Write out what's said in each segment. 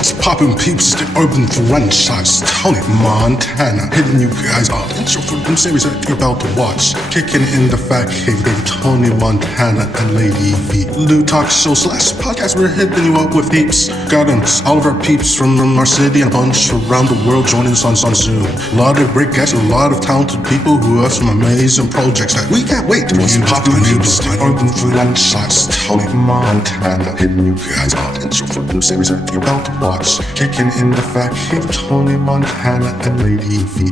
What's poppin', peeps? The urban franchise, Tony Montana, hitting you guys up. Intro for the series that you're about to watch. Kicking in the Fat Cave, baby. Tony Montana and Lady V. New talk show slash podcast. We're hitting you up with peeps. Got us, all of our peeps from our city and a bunch around the world joining us on Zoom. A lot of great guests, a lot of talented people who have some amazing projects that we can't wait. What's poppin', peeps? The urban franchise, Tony Montana, hitting you guys up. Intro for the series that you're about to watch. Kicking in the Fat Cave, Tony Montana and Lady V.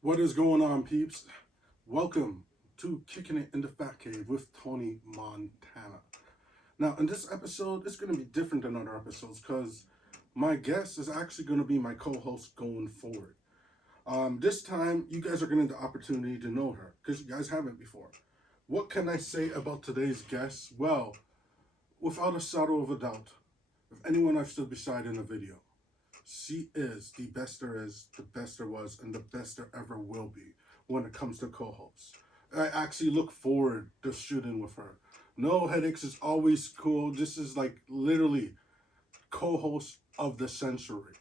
What is going on, peeps? Welcome to Kicking It in the Fat Cave with Tony Montana. Now, in this episode, it's going to be different than other episodes because my guest is actually going to be my co-host going forward. This time, you guys are getting the opportunity to know her because you guys haven't before. What can I say about today's guest? Well, without a shadow of a doubt, if anyone I've stood beside in a video, she is the best there is, the best there was, and the best there ever will be when it comes to co-hosts. I actually look forward to shooting with her. No headaches is always cool. This is like literally co-host of the century.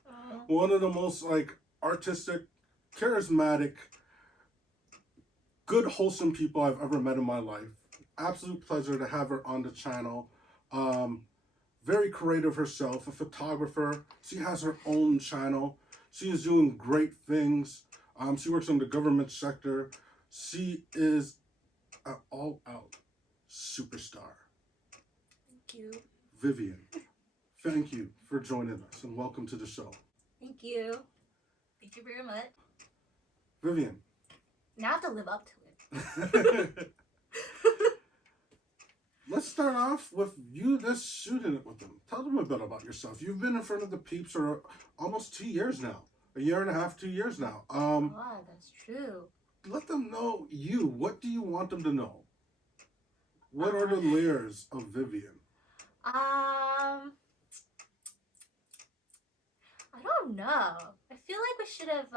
One of the most artistic, charismatic, good, wholesome people I've ever met in my life. Absolute pleasure to have her on the channel. Very creative herself, a photographer. She has her own channel. She is doing great things. She works in the government sector. She is an all-out superstar. Thank you. Vivian, thank you for joining us and welcome to the show. Thank you. Thank you very much. Vivian. Now I have to live up to it. Let's start off with you just shooting it with them. Tell them a bit about yourself. You've been in front of the peeps for almost 2 years now. A year and a half, 2 years now. God, that's true. Let them know you. What do you want them to know? What are the layers of Vivian? I don't know. I feel like we should have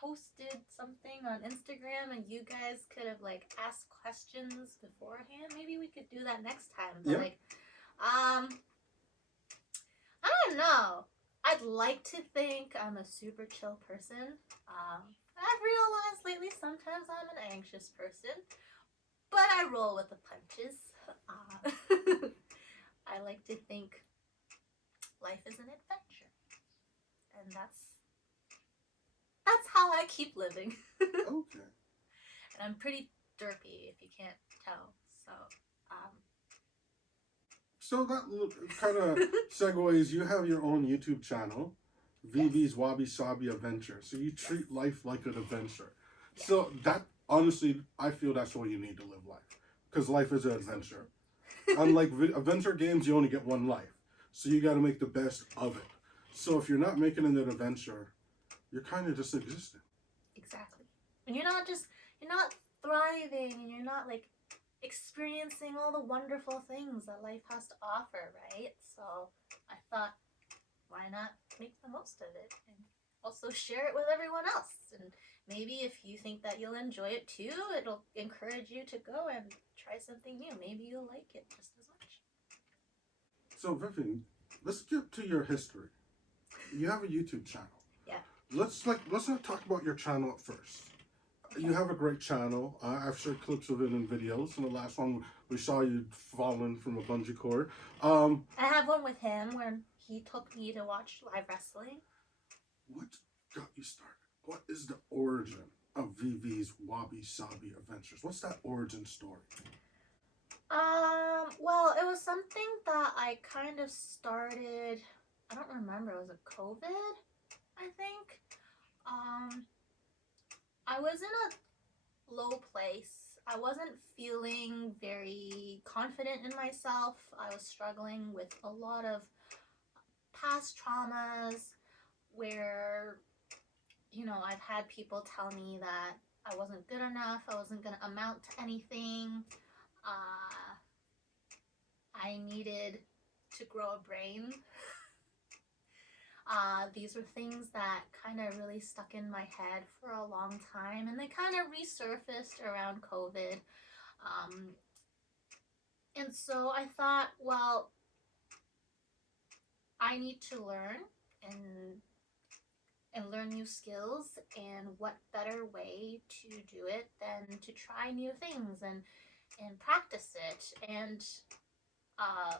posted something on Instagram and you guys could have asked questions beforehand. Maybe we could do that next time. But yeah. I don't know. I'd like to think I'm a super chill person. I've realized lately sometimes I'm an anxious person, but I roll with the punches. I like to think life is an adventure, and that's how I keep living. Okay. And I'm pretty derpy, if you can't tell. So that kind of segues. You have your own YouTube channel, VV's Wabi Sabi Adventure. So you treat life like an adventure. Yes. So that, honestly, I feel that's what you need to live life. Because life is an adventure. Unlike adventure games, you only get one life. So you got to make the best of it. So if you're not making it an adventure, you're kind of just existing. Exactly. And you're not thriving, and you're not experiencing all the wonderful things that life has to offer, right? So I thought, why not make the most of it and also share it with everyone else? And maybe if you think that you'll enjoy it too, it'll encourage you to go and try something new. Maybe you'll like it just as much. So Vivian, let's get to your history. You have a YouTube channel. Yeah. Let's not talk about your channel at first. Okay. You have a great channel. I've shared clips of it in videos. In the last one, we saw you falling from a bungee cord. I have one with him where he took me to watch live wrestling. What got you started? What is the origin of VV's Wabi Sabi Adventures? What's that origin story? Well, it was something that I kind of started, I don't remember, was it COVID, I think? I was in a low place. I wasn't feeling very confident in myself. I was struggling with a lot of past traumas where, I've had people tell me that I wasn't good enough, I wasn't going to amount to anything. I needed to grow a brain. These were things that kind of really stuck in my head for a long time, and they kind of resurfaced around COVID. Um, and so I thought, well, I need to learn and learn new skills, and what better way to do it than to try new things and practice it. And uh,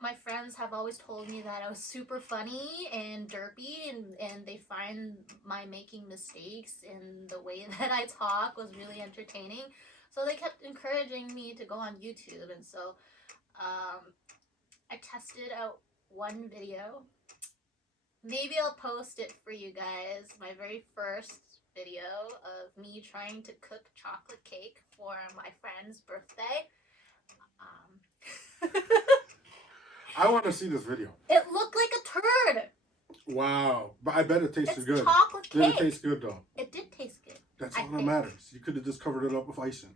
my friends have always told me that I was super funny and derpy, and they find my making mistakes and the way that I talk was really entertaining. So they kept encouraging me to go on YouTube. And so I tested out one video. Maybe I'll post it for you guys. My very first video of me trying to cook chocolate cake for my friend's birthday. I want to see this video. It looked like a turd. Wow. But I bet it tasted It's good. chocolate cake. Did it taste good, though? It did taste good. That's all that matters. You could have just covered it up with icing.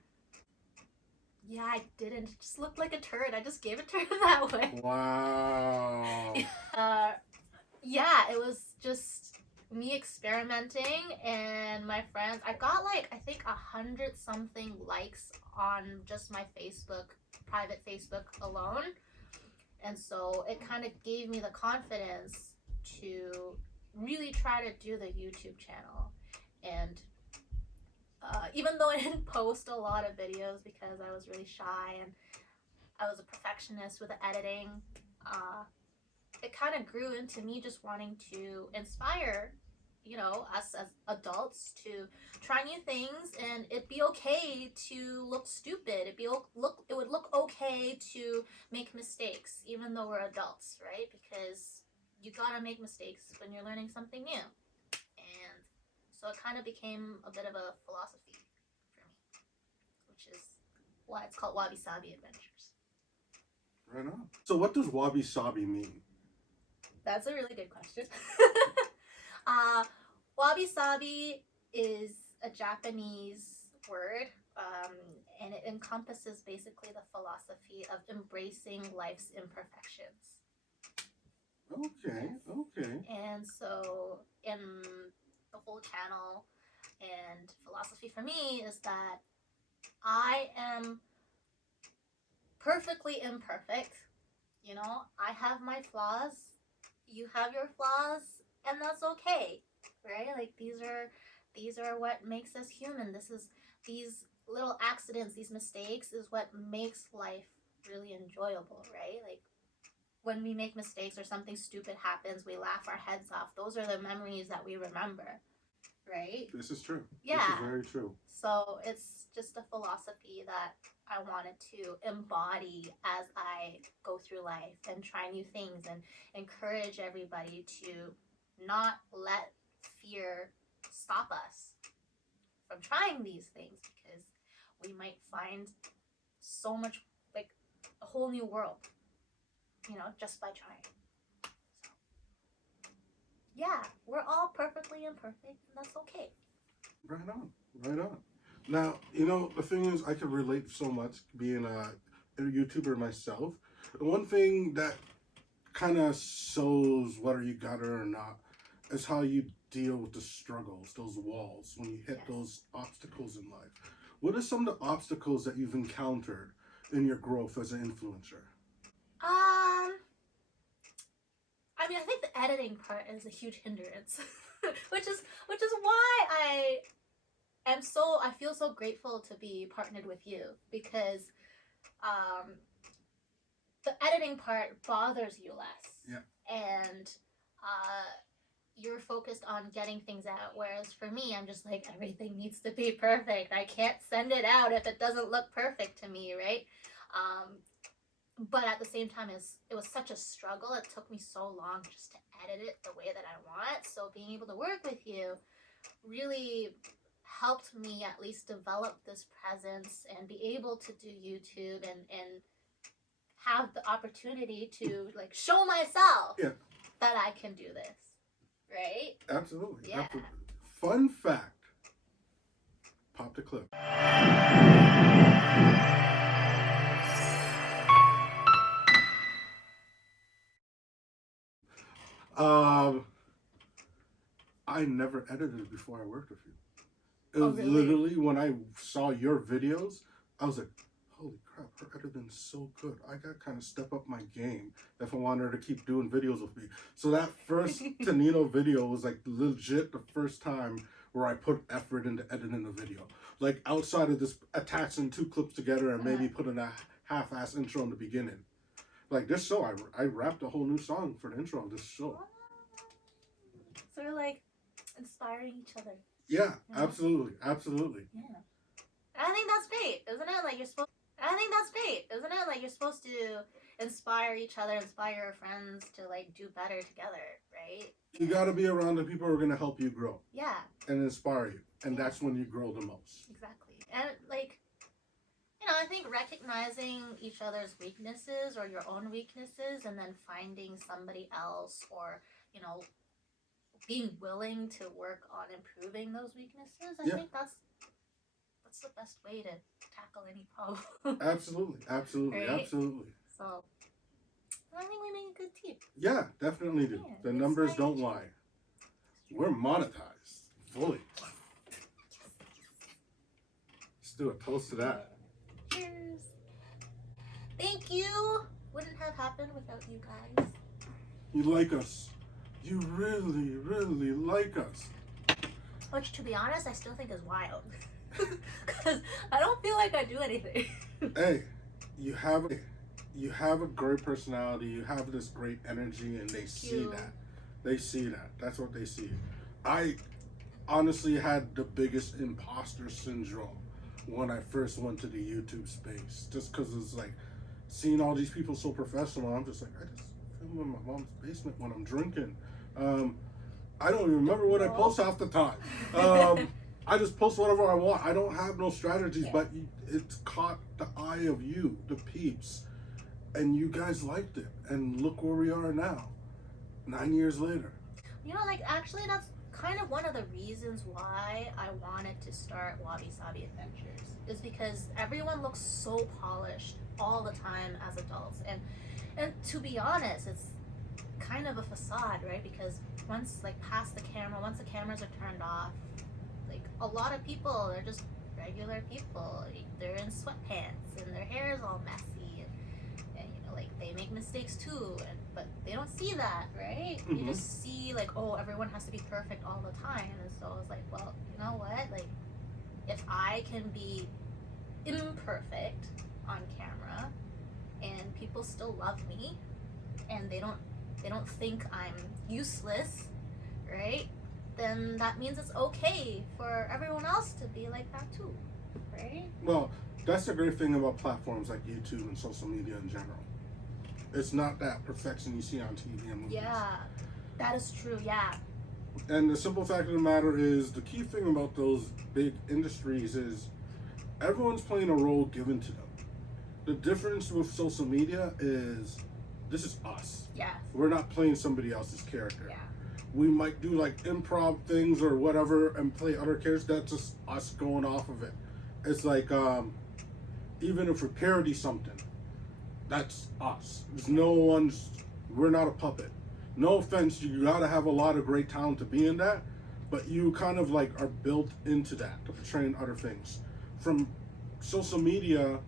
Yeah, I didn't. It just looked like a turd. I just gave it to her that way. Wow. Yeah, it was just me experimenting, and my friends. I got like, I think 100 something likes on just my Facebook, private Facebook alone. And so it kind of gave me the confidence to really try to do the YouTube channel. And even though I didn't post a lot of videos because I was really shy and I was a perfectionist with the editing, it kind of grew into me just wanting to inspire, us as adults to try new things, and it'd be okay to look stupid. It would look okay to make mistakes, even though we're adults, right? Because you gotta make mistakes when you're learning something new. And so it kind of became a bit of a philosophy for me, which is why it's called Wabi Sabi Adventures. Right on. So what does wabi sabi mean? That's a really good question. Wabi Sabi is a Japanese word, and it encompasses basically the philosophy of embracing life's imperfections. Okay. And so in the whole channel and philosophy for me is that I am perfectly imperfect. I have my flaws, you have your flaws, and that's okay, right? Like these are what makes us human. These little accidents, these mistakes is what makes life really enjoyable, right? Like when we make mistakes or something stupid happens, we laugh our heads off. Those are the memories that we remember, right? This is true. Yeah. This is very true. So it's just a philosophy that I wanted to embody as I go through life and try new things, and encourage everybody to not let fear stop us from trying these things, because we might find so much, like a whole new world, just by trying. So, yeah, we're all perfectly imperfect, and that's okay. Right on. Now, the thing is, I can relate so much being a YouTuber myself. One thing that kind of shows whether you got it or not is how you deal with the struggles, those walls, when you hit those obstacles in life. What are some of the obstacles that you've encountered in your growth as an influencer? I think the editing part is a huge hindrance, which is why I feel so grateful to be partnered with you, because the editing part bothers you less. Yeah. And you're focused on getting things out, whereas for me, I'm just like, everything needs to be perfect. I can't send it out if it doesn't look perfect to me, right? But at the same time, it was such a struggle. It took me so long just to edit it the way that I want. So being able to work with you really helped me at least develop this presence and be able to do YouTube and have the opportunity to like show myself that I can do this, right? Absolutely. Yeah. Absolutely. Fun fact. Pop the clip. I never edited before I worked with you. It Oh, was really? literally when I saw your videos, I was like, holy crap, her editing's so good. I got to kind of step up my game if I want her to keep doing videos with me. So that first Tanino video was like legit the first time where I put effort into editing the video. Like outside of this attaching two clips together and maybe putting a half-ass intro in the beginning. Like this show, I rapped a whole new song for the intro of this show. So we're like inspiring each other. Yeah, You know? absolutely, absolutely. Yeah. I think that's great, isn't it? Like you're supposed. I think that's great, isn't it? Like you're supposed to inspire each other, inspire your friends to like do better together, right? You got to be around the people who are going to help you grow. Yeah. And inspire you, and that's when you grow the most. Exactly. And like, you know, I think recognizing each other's weaknesses or your own weaknesses, and then finding somebody else, or you know, being willing to work on improving those weaknesses. I think that's the best way to tackle any problem. Absolutely, absolutely, Right? absolutely. So I think we make a good team. Yeah, definitely do. Yeah, The it's numbers like- don't lie. We're monetized fully. Let's do a toast to that. Cheers. Thank you. Wouldn't have happened without you guys. You like us. You really, really like us. Which, to be honest, I still think is wild. Because I don't feel like I do anything. Hey, you have a great personality. You have this great energy, and they see that. They see that. That's what they see. I honestly had the biggest imposter syndrome when I first went to the YouTube space, just because it's like seeing all these people so professional. I'm just like, I just film in my mom's basement when I'm drinking. I don't even remember what I post half the time. I just post whatever I want. I don't have no strategies, but it's caught the eye of you, the peeps, and you guys liked it. And look where we are now, 9 years later. You know, like, actually, that's kind of one of the reasons why I wanted to start Wabi Sabi Adventures, is because everyone looks so polished all the time as adults. And to be honest, it's kind of a facade, right? Because once, like, past the camera, once the cameras are turned off, like, a lot of people, they're just regular people. They're in sweatpants and their hair is all messy, and you know, like, they make mistakes too, but they don't see that, right? You just see, like, oh, everyone has to be perfect all the time. And so it's like, well, you know what, like, if I can be imperfect on camera and people still love me and they don't think I'm useless, right? Then that means it's okay for everyone else to be like that too, right? Well, that's the great thing about platforms like YouTube and social media in general. It's not that perfection you see on TV and movies. Yeah, that is true, yeah. And the simple fact of the matter is, the key thing about those big industries is everyone's playing a role given to them. The difference with social media is this is us. Yeah. We're not playing somebody else's character. Yeah. We might do like improv things or whatever and play other characters. That's just us going off of it. It's like even if we parody something, that's us. There's no one's. We're not a puppet. No offense, you gotta have a lot of great talent to be in that, but you kind of like are built into that to portraying other things. From social media,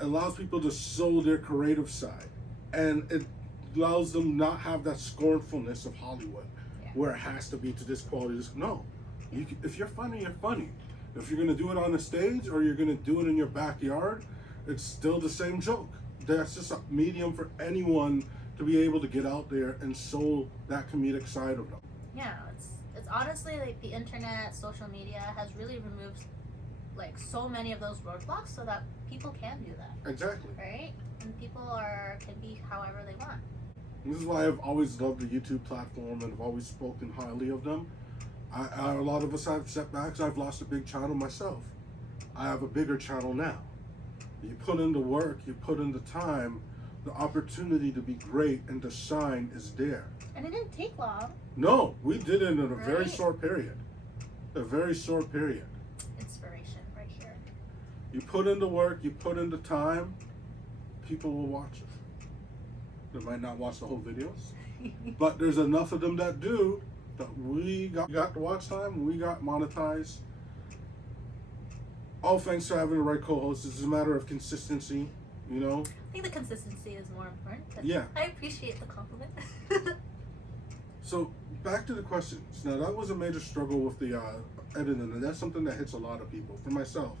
allows people to show their creative side, and it allows them not have that scornfulness of Hollywood, where it has to be to this quality. No, if you're funny, you're funny. If you're gonna do it on the stage or you're gonna do it in your backyard, it's still the same joke. That's just a medium for anyone to be able to get out there and show that comedic side of them. Yeah, it's honestly like the internet, social media has really removed like so many of those roadblocks so that people can do that. Exactly. Right? And people can be however they want. This is why I've always loved the YouTube platform and I've always spoken highly of them. A lot of us have setbacks. I've lost a big channel myself. I have a bigger channel now. You put in the work, you put in the time, the opportunity to be great and to shine is there. And it didn't take long. No, we did it in a very short period. A very short period. Inspiration right here. You put in the work, you put in the time, people will watch it. They might not watch the whole videos, but there's enough of them that do, that we got the watch time, we got monetized, all thanks to having the right co-host. It's a matter of consistency, you know? I think the consistency is more important. Yeah. I appreciate the compliment. So, back to the questions. Now, that was a major struggle with the editing, and that's something that hits a lot of people. For myself,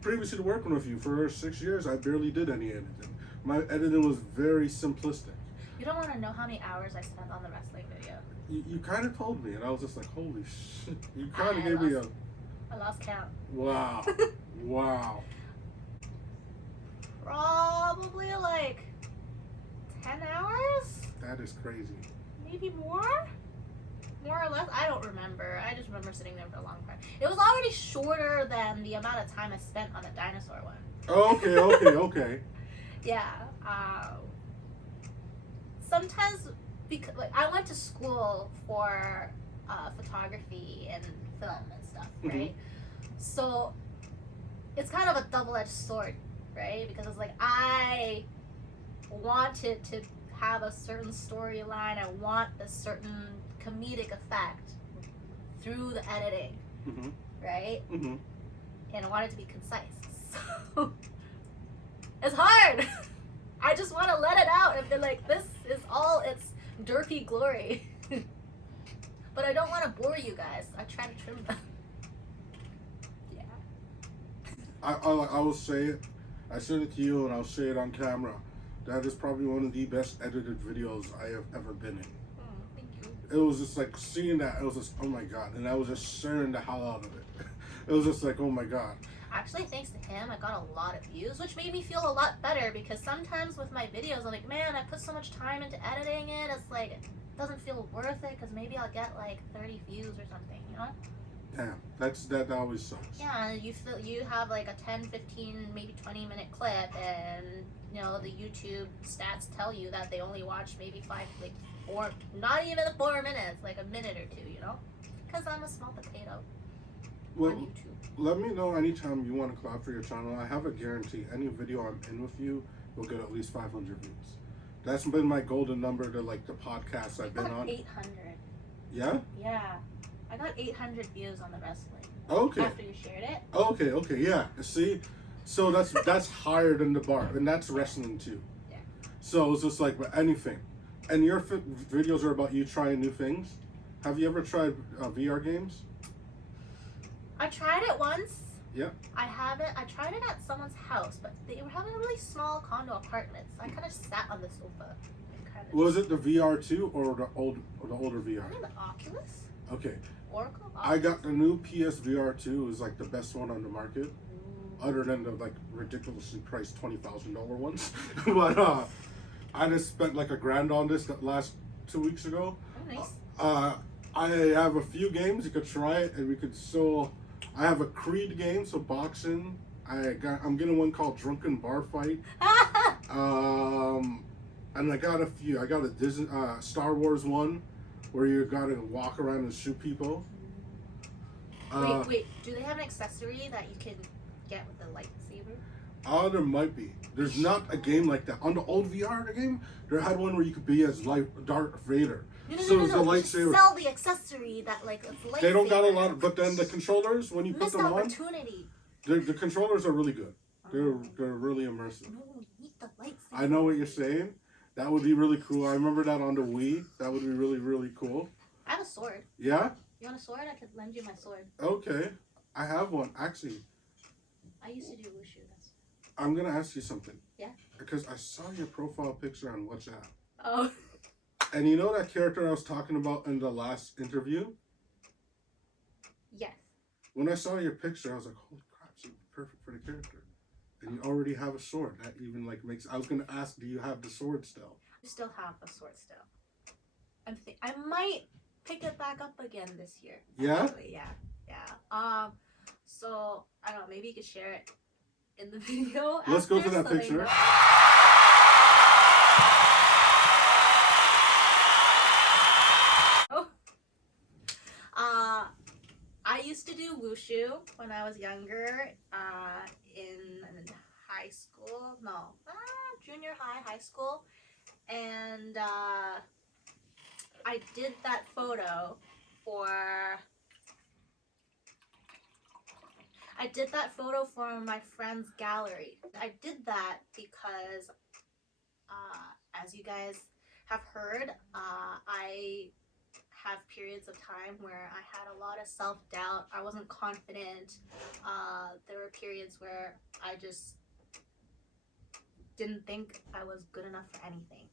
previously to working with you for 6 years, I barely did any editing. My editing was very simplistic. You don't want to know how many hours I spent on the wrestling video. You kind of told me, and I was just like, holy shit. You kind of gave me a... I lost count. Wow. Wow. Probably like 10 hours? That is crazy. Maybe more? More or less? I don't remember. I just remember sitting there for a long time. It was already shorter than the amount of time I spent on the dinosaur one. Okay. Yeah. Sometimes, because like I went to school for photography and film and stuff, right? So it's kind of a double-edged sword, right? Because it's like I wanted to have a certain storyline. I want a certain comedic effect through the editing, right? And I want it to be concise. So it's hard. I just want to let it out and be like, this is all its derpy glory. But I don't want to bore you guys. I try to trim them. Yeah. I will say it. I said it to you, and I'll say it on camera. That is probably one of the best edited videos I have ever been in. Oh, thank you. It was just like seeing that. It was just, oh my god, and I was just sharing the hell out of it. It was just like, oh my god. Actually, thanks to him, I got a lot of views, which made me feel a lot better because sometimes with my videos, I'm like, man, I put so much time into editing it. It's like, it doesn't feel worth it because maybe I'll get like 30 views or something, you know? Damn, that always sucks. Yeah, you have like a 10, 15, maybe 20-minute clip, and you know the YouTube stats tell you that they only watch maybe 4, not even 4 minutes, like a minute or two, you know? Because I'm a small potato on YouTube. Let me know anytime you want to collab for your channel. I have a guarantee. Any video I'm in with you will get at least 500 views. That's been my golden number to like the podcasts I've been on. 800. Yeah? Yeah. I got 800 views on the wrestling. Okay. After you shared it. Okay, yeah. See? So that's higher than the bar, and that's wrestling too. Yeah. So it's just like anything. And your videos are about you trying new things. Have you ever tried VR games? I tried it once. Yeah. I tried it at someone's house, but they were having a really small condo apartment, so I kind of sat on the sofa. Was it the VR2 or the older VR? I think the Oculus. Okay. Oracle. Oculus? I got the new PSVR2. It was like the best one on the market, other than the like ridiculously priced $20,000 ones. But I just spent like $1,000 on this that last 2 weeks ago. Oh, nice. I have a few games. You could try it, and we could still. I have a Creed game, so boxing. I'm getting one called Drunken Bar Fight. And I got a few. I got a Disney Star Wars one, where you gotta walk around and shoot people. Wait. Do they have an accessory that you can get with the lightsaber? Oh, there might be. There's not a game like that. On the old VR game, they had one where you could be as Darth Vader. No. It's a lightsaber. Sell the accessory that like it's lightsaber. They don't got a lot, but then the controllers, when you put them on, the controllers are really good. They're really immersive. No, you need the lightsaber. I know what you're saying. That would be really cool. I remember that on the Wii. That would be really, really cool. I have a sword. Yeah? You want a sword? I could lend you my sword. Okay. I have one, actually. I used to do wushu. I'm going to ask you something. Yeah? Because I saw your profile picture on WhatsApp. Oh. And you know that character I was talking about in the last interview? Yes. When I saw your picture, I was like, holy crap, she's perfect for the character. And you already have a sword. That even like makes... I was going to ask, do you have the sword still? I still have the sword still. I might pick it back up again this year. Yeah? Actually. Yeah. So, I don't know, maybe you could share it in the video. Let's go to that picture. I used to do wushu when I was younger, in high school. Junior high school. And I did that photo for... I did that photo for my friend's gallery. I did that because, as you guys have heard, I have periods of time where I had a lot of self-doubt. I wasn't confident. There were periods where I just didn't think I was good enough for anything.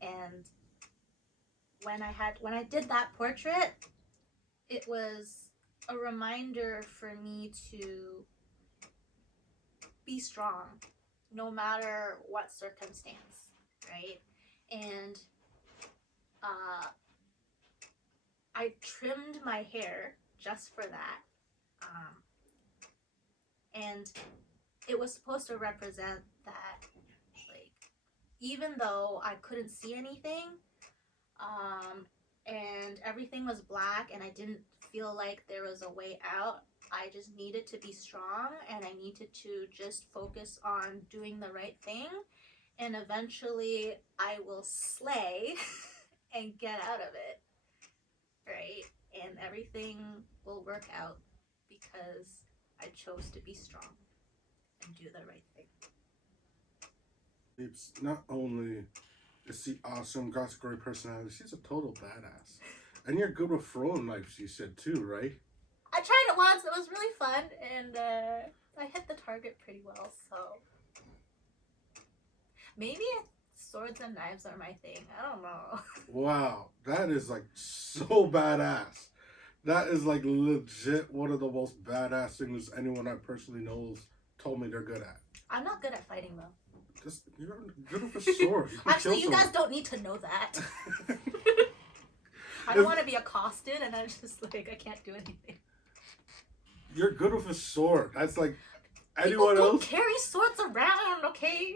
And when I did that portrait, it was a reminder for me to be strong no matter what circumstance, right? And I trimmed my hair just for that. And it was supposed to represent that, like, even though I couldn't see anything, and everything was black and I didn't feel like there was a way out, I just needed to be strong and I needed to just focus on doing the right thing, and eventually I will slay and get out of it, right? And everything will work out because I chose to be strong and do the right thing. Peeps, not only is she awesome, got a great personality, she's a total badass. And you're good with throwing knives, you said too, right? I tried it once, it was really fun, and I hit the target pretty well, so maybe swords and knives are my thing. I don't know. Wow, that is like so badass. That is like legit one of the most badass things anyone I personally knows told me they're good at. I'm not good at fighting though. Just, you're good with a sword. You can Actually, kill you guys someone. don't need to know that. I don't want to be accosted and I'm just like, I can't do anything. You're good with a sword. That's like People anyone don't else. carry swords around, okay?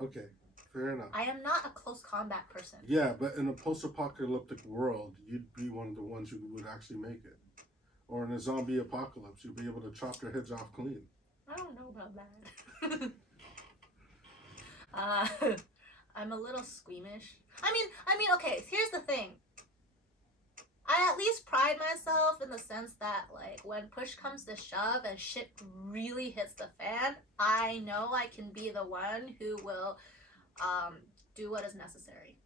Okay, fair enough. I am not a close combat person. Yeah, but in a post-apocalyptic world, you'd be one of the ones who would actually make it. Or in a zombie apocalypse, you'd be able to chop their heads off clean. I don't know about that. I'm a little squeamish. I mean, okay, here's the thing. I at least pride myself in the sense that, like, when push comes to shove and shit really hits the fan, I know I can be the one who will do what is necessary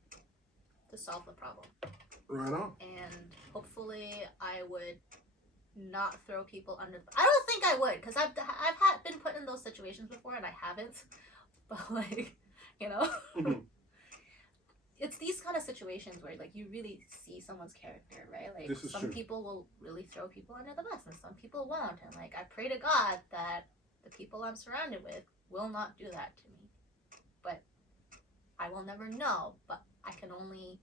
to solve the problem. Right on. And hopefully I would not throw people under I don't think I would, because I've been put in those situations before and I haven't. But, like, you know, it's these kind of situations where, like, you really see someone's character, right? Like, some true. people will really throw people under the bus and some people won't. And, like, I pray to God that the people I'm surrounded with will not do that to me. But I will never know. But I can only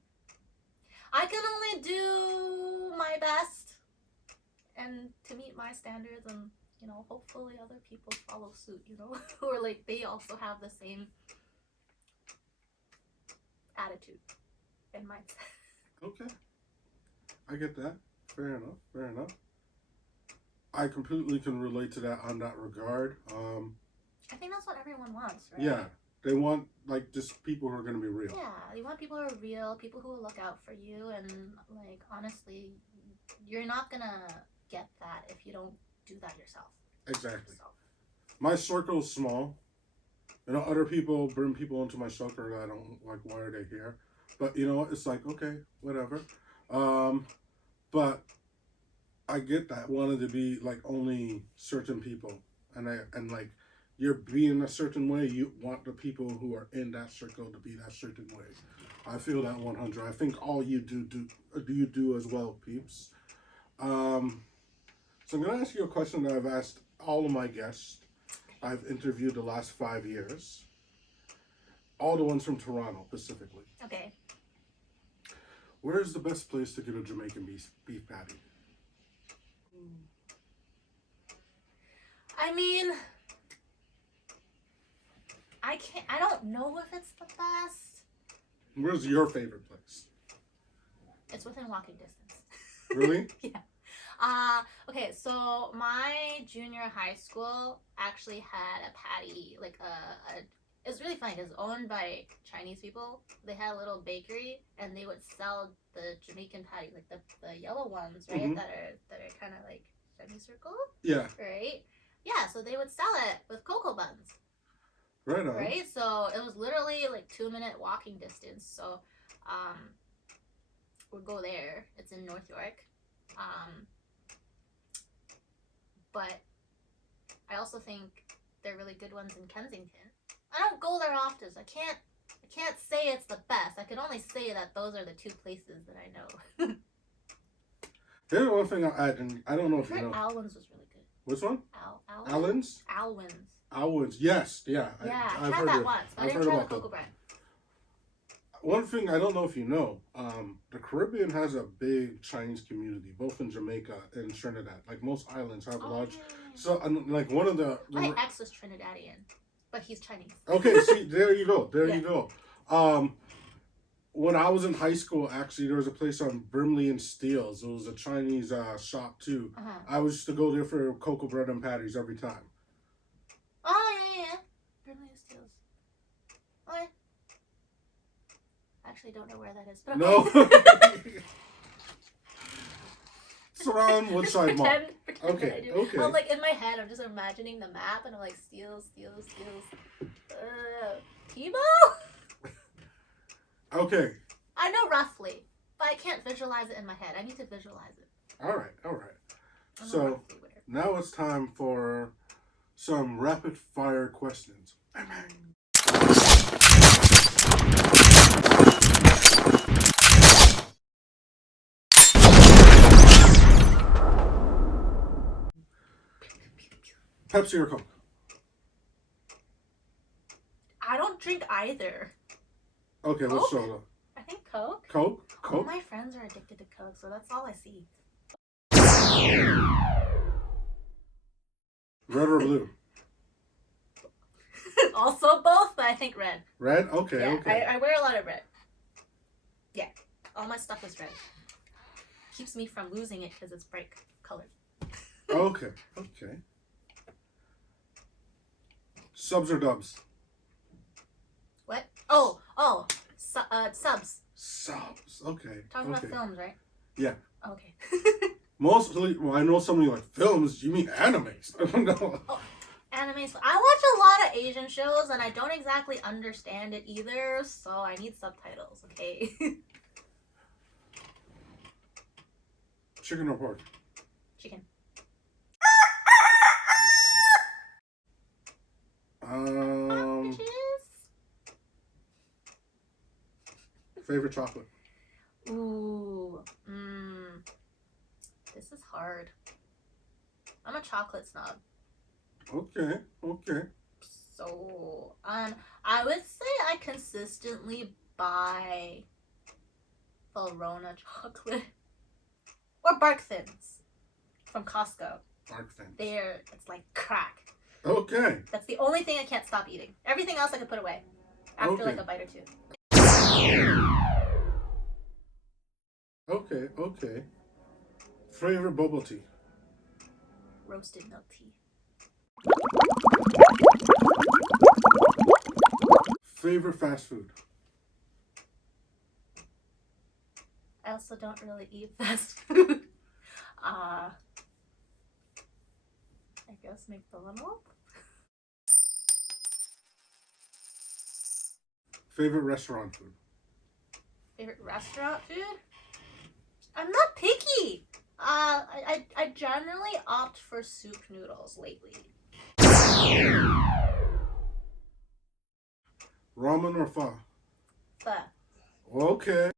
do my best and to meet my standards, and, you know, hopefully other people follow suit, you know, or, like, they also have the same attitude and mindset. Okay. I get that. Fair enough. Fair enough. I completely can relate to that on that regard. I think that's what everyone wants, right? Yeah. They want, like, just people who are going to be real. Yeah, you want people who are real, people who will look out for you, and, like, honestly, you're not gonna get that if you don't do that yourself. Exactly. So. My circle is small. You know, other people bring people into my circle that I don't like. Why are they here? But, you know, it's like, okay, whatever. But I get that wanted to be like only certain people, and like you're being a certain way. You want the people who are in that circle to be that certain way. I feel that 100. I think all you do as well, peeps. So I'm gonna ask you a question that I've asked all of my guests I've interviewed the last 5 years. All the ones from Toronto, specifically. Okay. Where is the best place to get a Jamaican beef patty? I mean, I don't know if it's the best. Where's your favorite place? It's within walking distance. Really? Yeah. Okay, so my junior high school actually had a patty, like it was really funny because it's owned by Chinese people. They had a little bakery and they would sell the Jamaican patty, like the yellow ones, right? Mhm. That are kind of like semicircle. Yeah. Right? Yeah, so they would sell it with cocoa buns. Right on. Right? So it was literally like 2-minute walking distance. So we'd go there. It's in North York. But I also think they're really good ones in Kensington. I don't go there often, so I can't say it's the best. I can only say that those are the two places that I know. Here's one thing I'll add, and I don't know if you know. Alwyn's was really good. Which one? Alwyn's? Alwyn's, yes, yeah. Yeah, I've tried heard that it. once, but I I've didn't heard try the about cocoa that. bread. One thing I don't know if you know, the Caribbean has a big Chinese community, both in Jamaica and Trinidad. Like most islands have large. Yeah. So, like one of the. My ex was Trinidadian, but he's Chinese. Okay, see, there you go. There Yeah. you go. When I was in high school, actually, there was a place on Brimley and Steeles. It was a Chinese shop too. I used to go there for cocoa bread and patties every time. Oh yeah. Brimley and Steeles. Okay. I actually don't know where that is. But No. okay. It's around Woodside Mall. Pretend Okay, that I do. okay. I'm like in my head, I'm just imagining the map, and I'm like Steeles. Tebow? Okay. I know roughly, but I can't visualize it in my head. I need to visualize it. All right. I know So roughly where. now it's time for some rapid fire questions. Pepsi or Coke? I don't drink either. Okay, Coke? what's soda? I think Coke. Coke? All Coke? my friends are addicted to Coke, so that's all I see. Red or blue? Also both, but I think red. Red? Okay, Yeah, okay. I wear a lot of red. Yeah, all my stuff is red. Keeps me from losing it because it's bright colored. Okay. Subs or dubs? What? Oh, subs. Subs. Okay. Talking about films, right? Yeah. Okay. Mostly, well, I know some of you like films. You mean animes? No. Oh, animes. I watch a lot of Asian shows, and I don't exactly understand it either, so I need subtitles. Okay. Chicken or pork? Chicken. Favorite chocolate? Ooh. This is hard. I'm a chocolate snob. Okay. So, I would say I consistently buy Valrhona chocolate or Bark Thins from Costco. Bark Thins. It's like crack. Okay. That's the only thing I can't stop eating. Everything else I could put away after Okay. like a bite or two. Okay. Favorite bubble tea? Roasted milk tea. Favorite fast food? I also don't really eat fast food. I guess McDonald's. Favorite restaurant food? Favorite restaurant food? I'm not picky. I generally opt for soup noodles lately. Ramen or pho? Pho. Okay.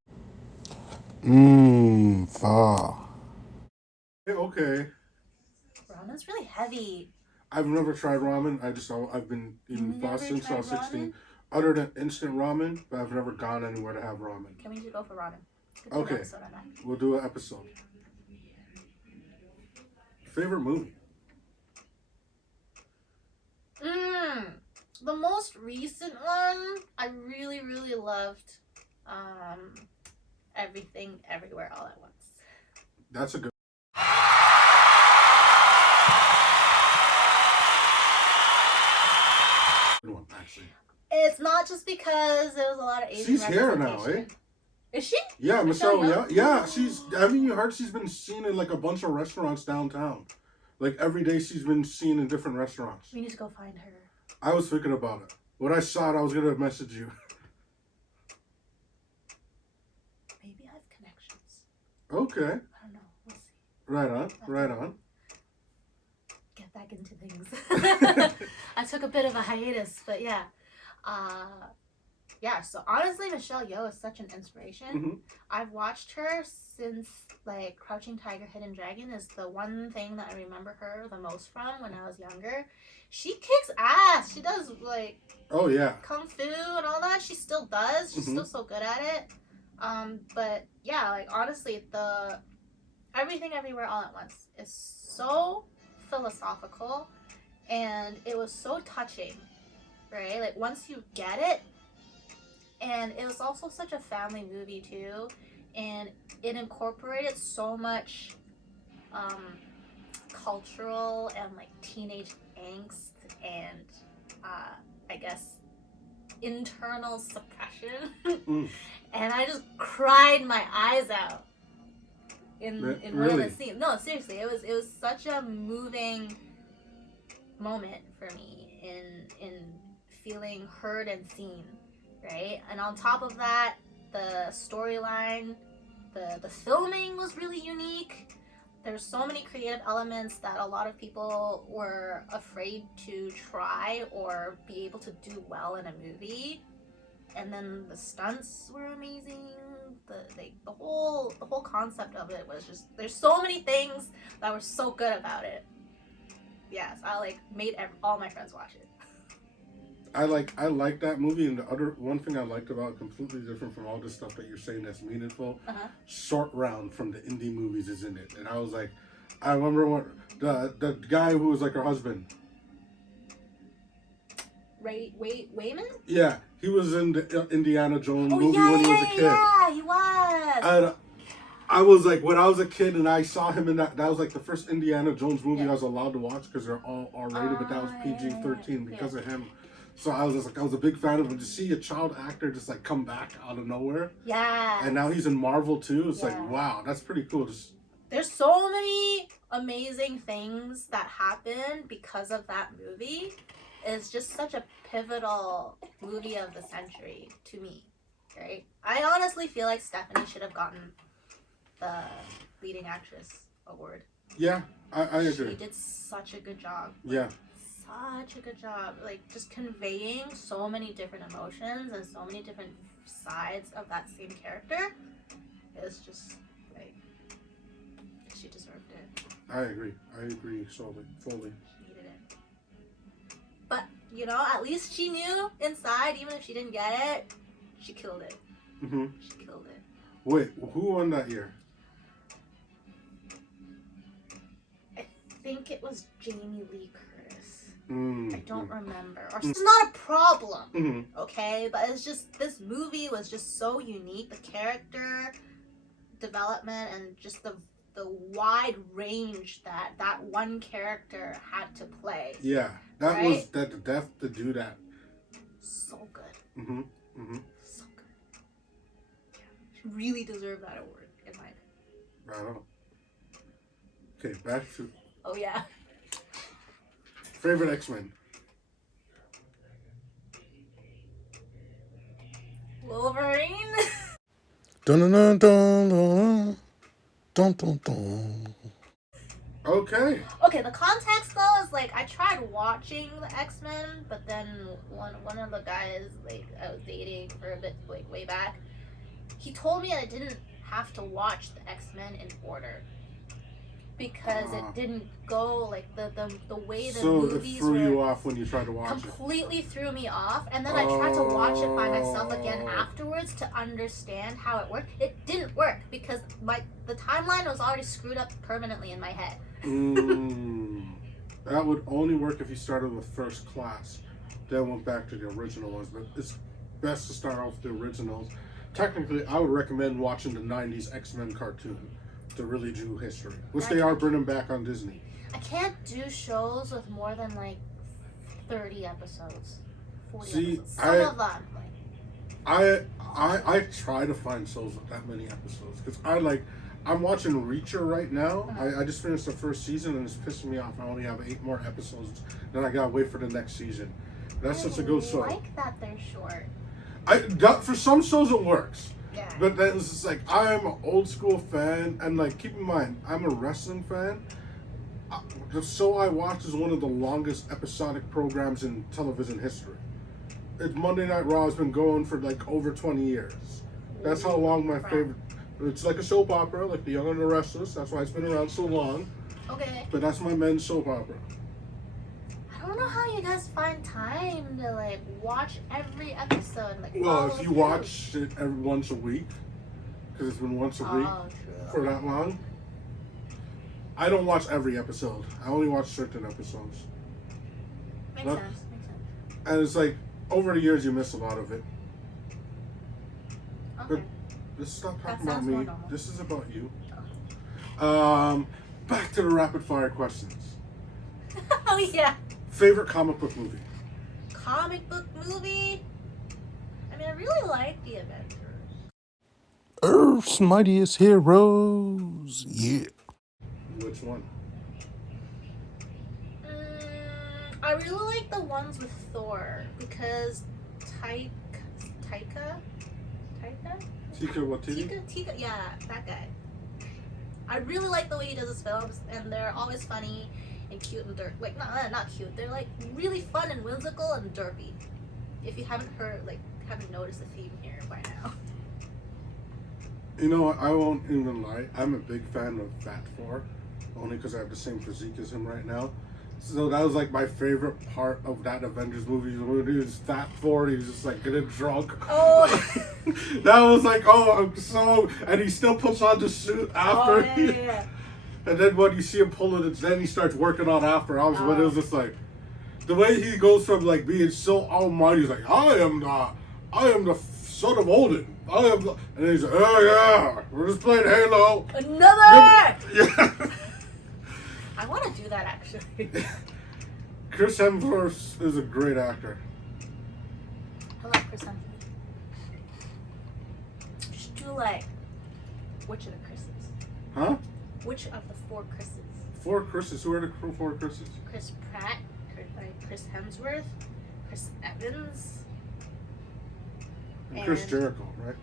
Pho. Okay. Ramen's really heavy. I've never tried ramen. I've been eating pho Never since I was tried 16. ramen? Other than instant ramen, but I've never gone anywhere to have ramen. Can we just go for ramen? Let's do an Okay. episode on that. We'll do an episode. Favorite movie? The most recent one, I really, really loved Everything, Everywhere, All at Once. That's a good one, actually. It's not just because there was a lot of Asian She's here now, representation. Is she? Yeah, Michelle Michelle. Yeoh? Yeah. Haven't you heard she's been seen in like a bunch of restaurants downtown? Like every day she's been seen in different restaurants. We need to go find her. I was thinking about it. When I saw it, I was gonna message you. Maybe I have connections. Okay. I don't know. We'll see. Right on. Right on. Get back into things. I took a bit of a hiatus, but yeah. Yeah, so honestly, Michelle Yeoh is such an inspiration. Mm-hmm. I've watched her since, like, Crouching Tiger, Hidden Dragon is the one thing that I remember her the most from when I was younger. She kicks ass. She does, like, Oh yeah. kung fu and all that. She still does. She's still so good at it. But yeah, like, honestly, the Everything Everywhere All at Once is so philosophical, and it was so touching, right? Like, once you get it, and it was also such a family movie too, and it incorporated so much cultural and like teenage angst and I guess internal suppression. And I just cried my eyes out in one of the scenes. No, seriously, it was such a moving moment for me in feeling heard and seen, right? And on top of that, the storyline, the filming was really unique. There's so many creative elements that a lot of people were afraid to try or be able to do well in a movie. And then the stunts were amazing. The whole concept of it was just, there's so many things that were so good about it. Yes, I like made all my friends watch it. I like that movie, and the other one thing I liked about it, completely different from all the stuff that you're saying that's meaningful. Short Round from the indie movies is in it, and I was like, I remember what the guy who was like her husband. Wayman? Yeah, he was in the Indiana Jones movie when he was a kid. Yeah, he was. And I was like, when I was a kid and I saw him in that was like the first Indiana Jones movie I was allowed to watch because they're all R-rated, but that was PG-13 because of him. So I was a big fan of him. To see a child actor just like come back out of nowhere. Yeah. And now he's in Marvel too. It's like, wow, that's pretty cool. There's so many amazing things that happen because of that movie. It's just such a pivotal movie of the century to me, right? I honestly feel like Stephanie should have gotten the leading actress award. Yeah, I agree. She did such a good job. Yeah. Such a good job. Like, just conveying so many different emotions and so many different sides of that same character. It's just, like, she deserved it. I agree fully. She needed it. But, you know, at least she knew inside, even if she didn't get it, she killed it. Mm-hmm. She killed it. Wait, who won that year? I think it was Jamie Lee Curtis. I don't remember. Or it's not a problem, okay? But it's just, this movie was just so unique. The character development and just the wide range that one character had to play. Yeah, that was the depth to do that. So good. So good. Yeah. She really deserved that award, in my opinion. Right on. Okay, back to... Oh, yeah. Favorite X-Men? Wolverine? Dun dun dun dun dun dun dun dun. Okay. Okay, the context though is like I tried watching the X-Men, but then one of the guys like I was dating for a bit like way back, he told me I didn't have to watch the X-Men in order. Because it didn't go like the way the movies it threw were you off when you tried to watch it. Completely threw me off, and then I tried to watch it by myself again afterwards to understand how it worked. It didn't work because the timeline was already screwed up permanently in my head. That would only work if you started with First Class, then went back to the original ones. But it's best to start off with the originals. Technically, I would recommend watching the '90s X-Men cartoon to really do history, which they are bringing back on Disney. I can't do shows with more than like 30 episodes, 40 episodes. Some of them. Like... I try to find shows with that many episodes because I'm watching Reacher right now. Uh-huh. I just finished the first season and it's pissing me off. I only have 8 more episodes. Then I gotta wait for the next season. That's such a good show. I like that they're short. For some shows it works. Yeah. But then it's just like, I'm an old school fan, and like, keep in mind, I'm a wrestling fan. The show I watch is one of the longest episodic programs in television history. It's Monday Night Raw has been going for like over 20 years. That's how long my favorite. It's like a soap opera, like The Young and the Restless. That's why it's been around so long. Okay. But that's my men's soap opera. I don't know how you guys find time to like watch every episode. Like, Well, if you watch it every once a week, because it's been once a week true. for that long. I don't watch every episode. I only watch certain episodes. Makes sense. Makes sense. And it's like, over the years, you miss a lot of it. Okay. But let's stop talking about more me. normal. This is about you. Oh. Back to the rapid fire questions. Oh yeah. Favorite comic book movie? Comic book movie. I mean, I really like the Avengers. Earth's Mightiest Heroes. Yeah. Which one? I really like the ones with Thor because Taika Waititi? yeah, that guy. I really like the way he does his films, and they're always funny and cute and not cute. They're like really fun and whimsical and derpy. If you haven't haven't noticed the theme here by now. You know what? I won't even lie. I'm a big fan of Fat Thor, only because I have the same physique as him right now. So that was like my favorite part of that Avengers movie. When he was Fat Thor, he was just like getting drunk. Oh. That was like, and he still puts on the suit after. Oh, yeah. And then when you see him pulling it, then he starts working on after. When it was just like, the way he goes from like being so almighty, he's like, I am the son of Odin. And he's like, oh yeah, we're just playing Halo. Another. Yeah. I want to do that actually. Chris Hemsworth is a great actor. I love Chris Hemsworth. Just do like, which of the Chris's? Huh? Which of the 4 Chris's? 4 Chris's. Who are the 4 Chris's? Chris Pratt, Chris Hemsworth, Chris Evans. And Chris Jericho, right?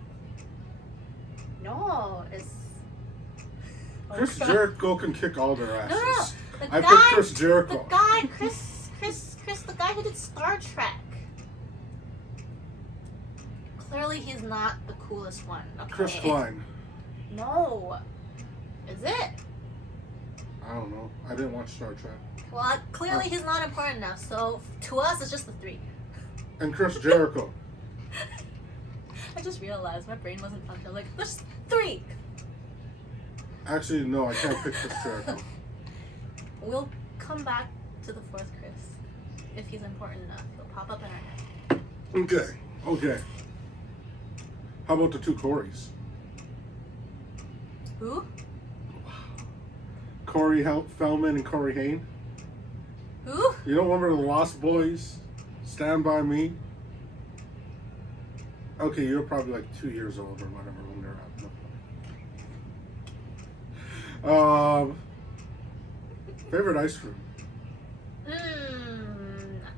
No, it's... Chris Jericho can kick all their asses. No. I picked Chris Jericho. The guy, Chris, the guy who did Star Trek. Clearly he's not the coolest one. Okay. Chris Klein. No. Is it? I don't know. I didn't watch Star Trek. Well, clearly he's not important enough, so to us it's just the 3. And Chris Jericho. I just realized my brain wasn't functioning. Like, there's 3! Actually, no, I can't pick Chris Jericho. We'll come back to the 4th Chris. If he's important enough, he'll pop up in our head. Okay. How about the 2 Corys? Who? Corey Feldman and Corey Haim. Who? You don't remember the Lost Boys? Stand By Me? Okay, you're probably like 2 years old or whatever when they're out. Favorite ice cream? I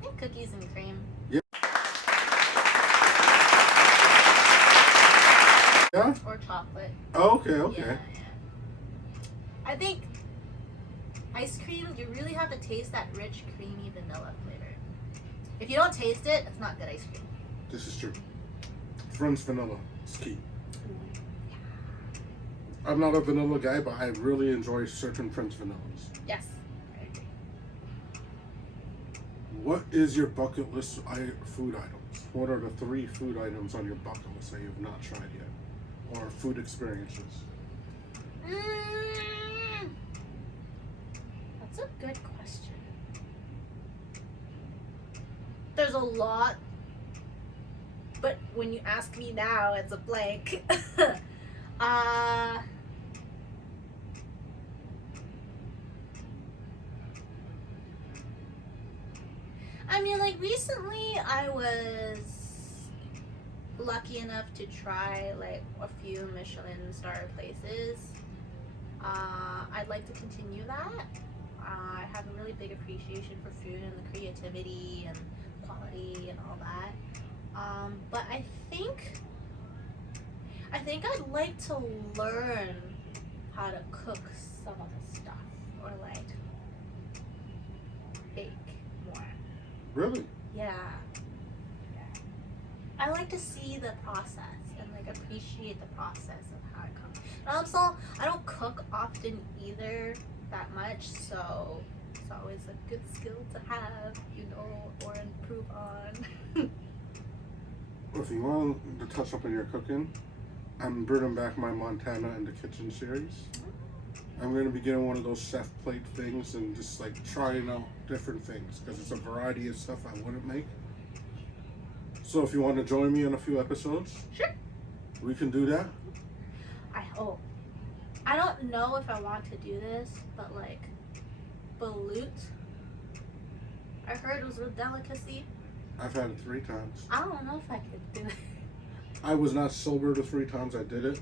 think cookies and cream. Yeah. Yeah? Or chocolate. Oh, okay. Yeah. I think ice cream, you really have to taste that rich, creamy vanilla flavor. If you don't taste it, it's not good ice cream. This is true. French vanilla is key. I'm not a vanilla guy, but I really enjoy certain French vanillas. Yes, I agree. What is your bucket list food items? What are the 3 food items on your bucket list that you have not tried yet? Or food experiences? That's a good question. There's a lot, but when you ask me now, it's a blank. I mean, like, recently I was lucky enough to try like a few Michelin star places, I'd like to continue that. I have a really big appreciation for food and the creativity and quality and all that. But I think I'd like to learn how to cook some of the stuff or like bake more. Really? Yeah. Yeah. I like to see the process and like appreciate the process of how it comes. And also, I don't cook often either that much, so it's always a good skill to have, or improve on. If you want to touch up on your cooking, I'm bringing back my Montana in the Kitchen series. I'm going to be getting one of those chef plate things and just like trying out different things because it's a variety of stuff I wouldn't make. So if you want to join me in a few episodes, Sure. we can do that. I don't know if I want to do this, but like balut, I heard it was a delicacy. I've had it 3 times. I don't know if I could do it. I was not sober the 3 times I did it.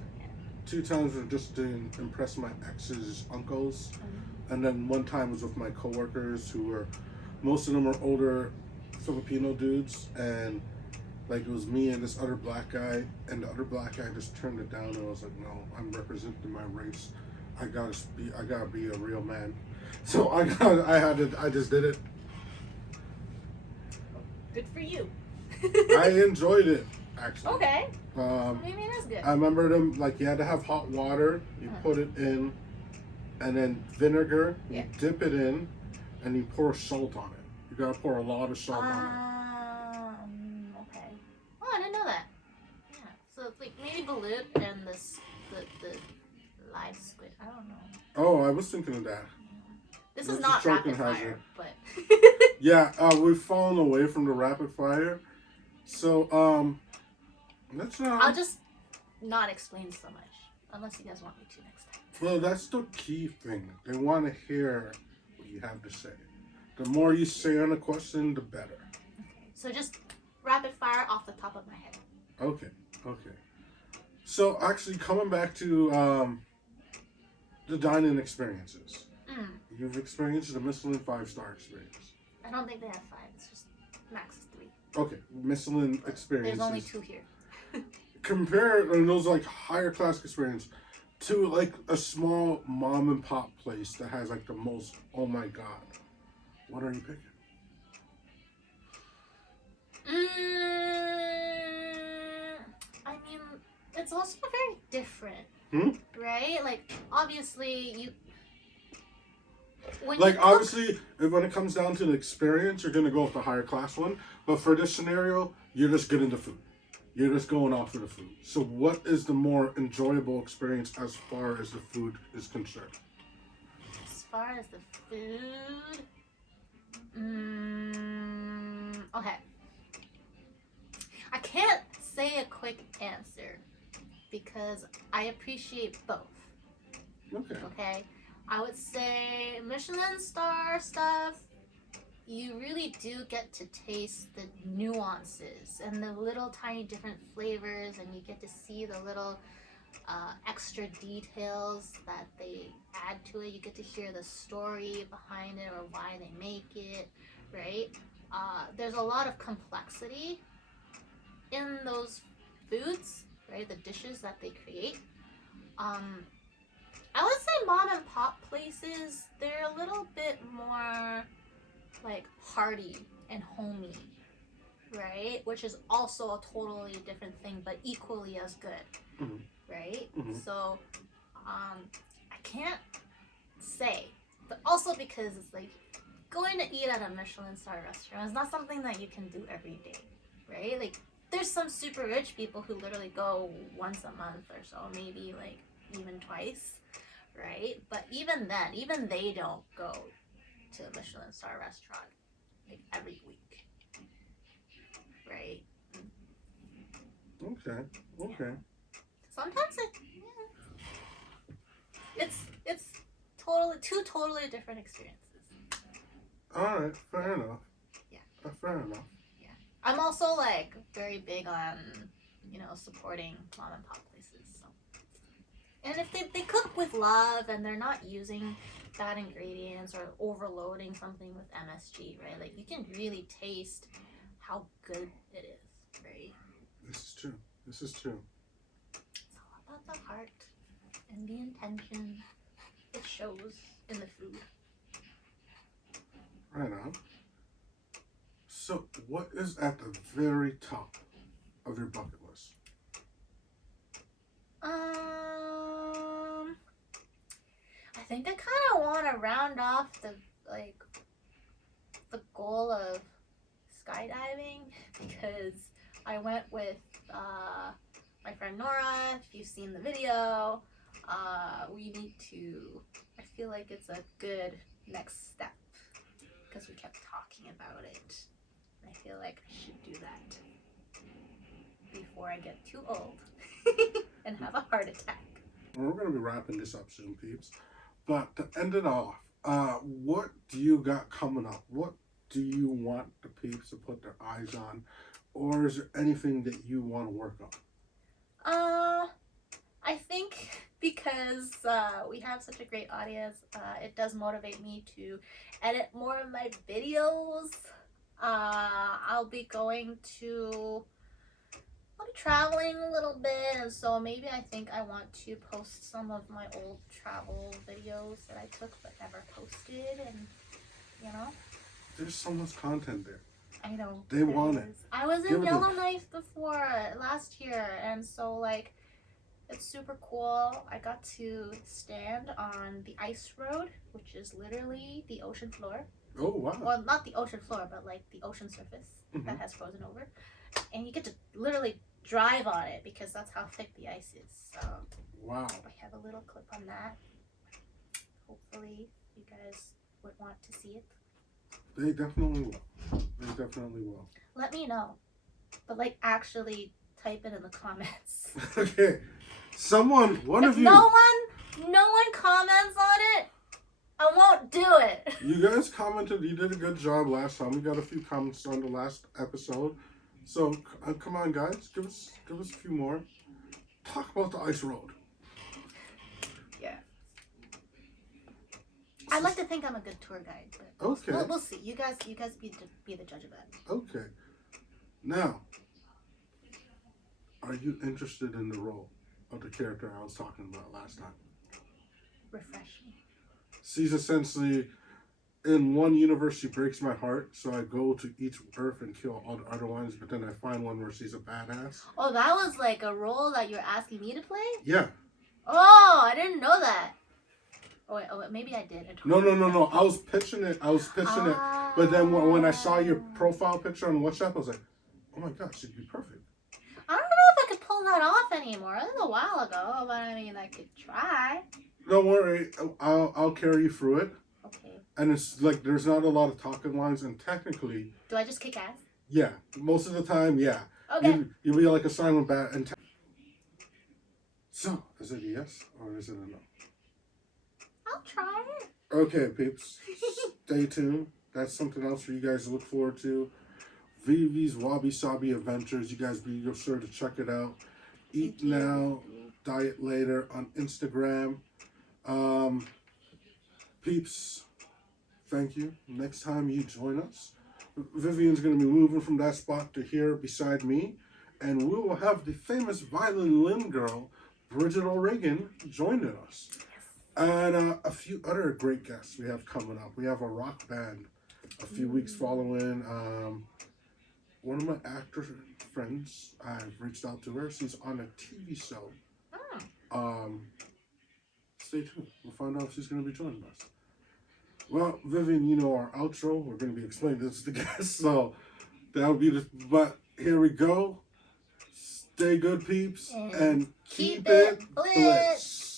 2 times were just to impress my ex's uncles. And then 1 time was with my coworkers who were, most of them were older Filipino dudes. And like it was me and this other black guy. And the other black guy just turned it down and was like, no, I'm representing my race. I gotta be a real man. So I just did it. Good for you. I enjoyed it, actually. Okay. Maybe it is good. I remember them, like, you had to have hot water, you put it in, and then vinegar, you dip it in, and you pour salt on it. You gotta pour a lot of salt on it. Okay. Oh, I didn't know that. Yeah. So, like, maybe balut and the live squid. I don't know. Oh, I was thinking of that. This is not rapid fire, but... Yeah, we've fallen away from the rapid fire. So, let's I'll just not explain so much, unless you guys want me to next time. Well, that's the key thing. They want to hear what you have to say. The more you say on a question, the better. Okay, so just rapid fire off the top of my head. Okay. So, actually, coming back to the dining experiences. You've experienced the Michelin 5-star experience. I don't think they have 5. It's just max 3. Okay, Michelin experiences. There's only 2 here. Compare those like higher class experience to like a small mom and pop place that has like the most. Oh my god, what are you picking? I mean, it's also very different, right? Like obviously obviously, when it comes down to the experience, you're gonna go with the higher class one. But for this scenario, you're just getting the food. You're just going off for the food. So what is the more enjoyable experience as far as the food is concerned? As far as the food? Okay. I can't say a quick answer because I appreciate both. Okay? I would say Michelin star stuff, you really do get to taste the nuances and the little tiny different flavors, and you get to see the little extra details that they add to it. You get to hear the story behind it or why they make it, right? There's a lot of complexity in those foods, right? The dishes that they create. I would say mom and pop places, they're a little bit more like hearty and homey, right? Which is also a totally different thing, but equally as good, right? So, I can't say, but also because it's like going to eat at a Michelin star restaurant is not something that you can do every day, right? Like there's some super rich people who literally go once a month or so, maybe like even twice, right? But even then, even they don't go to a Michelin star restaurant like every week, right? Okay. Yeah. Sometimes it's totally 2 totally different experiences. All right, fair enough. Yeah. Fair enough. Yeah. I'm also like very big on supporting mom and pop places, so And if they cook with love and they're not using bad ingredients or overloading something with MSG, right? Like, you can really taste how good it is, right? This is true. This is true. It's all about the heart and the intention. It shows in the food. Right on. So, what is at the very top of your bucket list? I think I kind of want to round off the goal of skydiving, because I went with my friend Nora. If you've seen the video, we need to. I feel like it's a good next step because we kept talking about it. I feel like I should do that before I get too old and have a heart attack. Well, we're going to be wrapping this up soon, peeps. But to end it off, what do you got coming up? What do you want the peeps to put their eyes on? Or is there anything that you want to work on? I think because we have such a great audience, it does motivate me to edit more of my videos. I'll be traveling a little bit, and so maybe I think I want to post some of my old travel videos that I took but never posted, and There's so much content there. I know. They want it. I was Give in it Yellowknife before last year, and so like it's super cool. I got to stand on the ice road, which is literally the ocean floor. Oh, wow. Well, not the ocean floor, but like the ocean surface that has frozen over. And you get to literally drive on it because that's how thick the ice is. So Wow. I have a little clip on that. Hopefully you guys would want to see it. They definitely will. They definitely will. Let me know. But like actually type it in the comments. Okay. Someone, one If of you. no one comments on it, I won't do it. You guys commented. You did a good job last time. We got a few comments on the last episode. So come on, guys, give us a few more. Talk about the ice road. Yeah. I'd like to think I'm a good tour guide, but Okay. we'll see. You guys be the judge of that. Okay. Now, are you interested in the role of the character I was talking about last time? Refresh me. She's essentially, in one universe, she breaks my heart, so I go to each Earth and kill all the other ones, but then I find one where she's a badass. Oh, that was like a role that you're asking me to play? Yeah. Oh, I didn't know that. Oh, wait, maybe I did. No. I was pitching it. But then when I saw your profile picture on WhatsApp, I was like, oh my God, she'd be perfect. I don't know if I could pull that off anymore. That was a while ago, but I mean, I could try. Don't worry, I'll carry you through it. Okay. And it's like there's not a lot of talking lines, and technically, Do I just kick ass? yeah, most of the time, yeah. Okay. You'll be like a silent bat. And so, is it a yes or is it a no? I'll try it. Okay, peeps, stay tuned. That's something else for you guys to look forward to. Vivi's Wabi Sabi Adventures. You guys be sure to check it out. Eat now, diet later on Instagram. Peeps, thank you. Next time you join us, Vivian's going to be moving from that spot to here beside me, and we will have the famous violin girl, Bridget O'Regan, joining us. And a few other great guests we have coming up. We have a rock band a few weeks following. One of my actor friends, I've reached out to her. She's on a TV show. Stay tuned. We'll find out if she's going to be joining us. Well, Vivian, you know our outro. We're going to be explaining this to the guests, so that'll be the. But here we go. Stay good, peeps, and keep it bliss.